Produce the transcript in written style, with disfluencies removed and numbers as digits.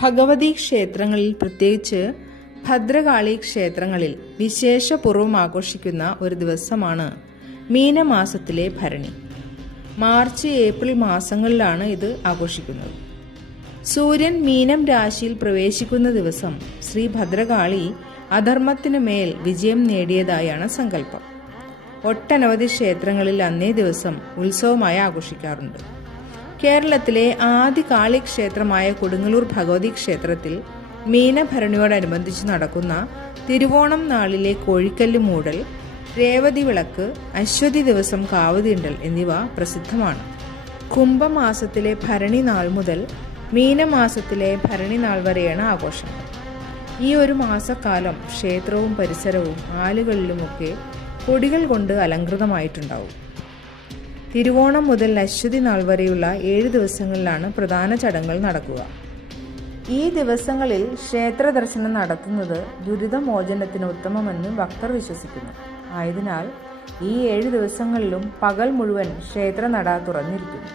ഭഗവതി ക്ഷേത്രങ്ങളിൽ, പ്രത്യേകിച്ച് ഭദ്രകാളി ക്ഷേത്രങ്ങളിൽ വിശേഷപൂർവ്വം ആഘോഷിക്കുന്ന ഒരു ദിവസമാണ് മീനമാസത്തിലെ ഭരണി. മാർച്ച്, ഏപ്രിൽ മാസങ്ങളിലാണ് ഇത് ആഘോഷിക്കുന്നത്. സൂര്യൻ മീനം രാശിയിൽ പ്രവേശിക്കുന്ന ദിവസം ശ്രീ ഭദ്രകാളി അധർമ്മത്തിനു മേൽ വിജയം നേടിയതായാണ് സങ്കല്പം. ഒട്ടനവധി ക്ഷേത്രങ്ങളിൽ അന്നേ ദിവസം ഉത്സവമായി ആഘോഷിക്കാറുണ്ട്. കേരളത്തിലെ ആദ്യ കാളി ക്ഷേത്രമായ കൊടുങ്ങല്ലൂർ ഭഗവതി ക്ഷേത്രത്തിൽ മീനഭരണിയോടനുബന്ധിച്ച് നടക്കുന്ന തിരുവോണം നാളിലെ കോഴിക്കല്ല് മൂടൽ, രേവതി വിളക്ക്, അശ്വതി ദിവസം കാവുതീണ്ടൽ എന്നിവ പ്രസിദ്ധമാണ്. കുംഭമാസത്തിലെ ഭരണി നാൾ മുതൽ മീനമാസത്തിലെ ഭരണി നാൾ വരെയാണ് ആഘോഷം. ഈ ഒരു മാസക്കാലം ക്ഷേത്രവും പരിസരവും ആലുകളിലുമൊക്കെ കൊടികൾ കൊണ്ട് അലങ്കൃതമായിട്ടുണ്ടാവും. തിരുവോണം മുതൽ അശ്വതി നാൾ വരെയുള്ള 7 ദിവസങ്ങളിലാണ് പ്രധാന ചടങ്ങുകൾ നടക്കുക. ഈ ദിവസങ്ങളിൽ ക്ഷേത്ര ദർശനം നടത്തുന്നത് ദുരിതമോചനത്തിന് ഉത്തമമെന്ന് ഭക്തർ വിശ്വസിക്കുന്നു. ആയതിനാൽ ഈ 7 ദിവസങ്ങളിലും പകൽ മുഴുവൻ ക്ഷേത്രനട തുറന്നിരിക്കുന്നു.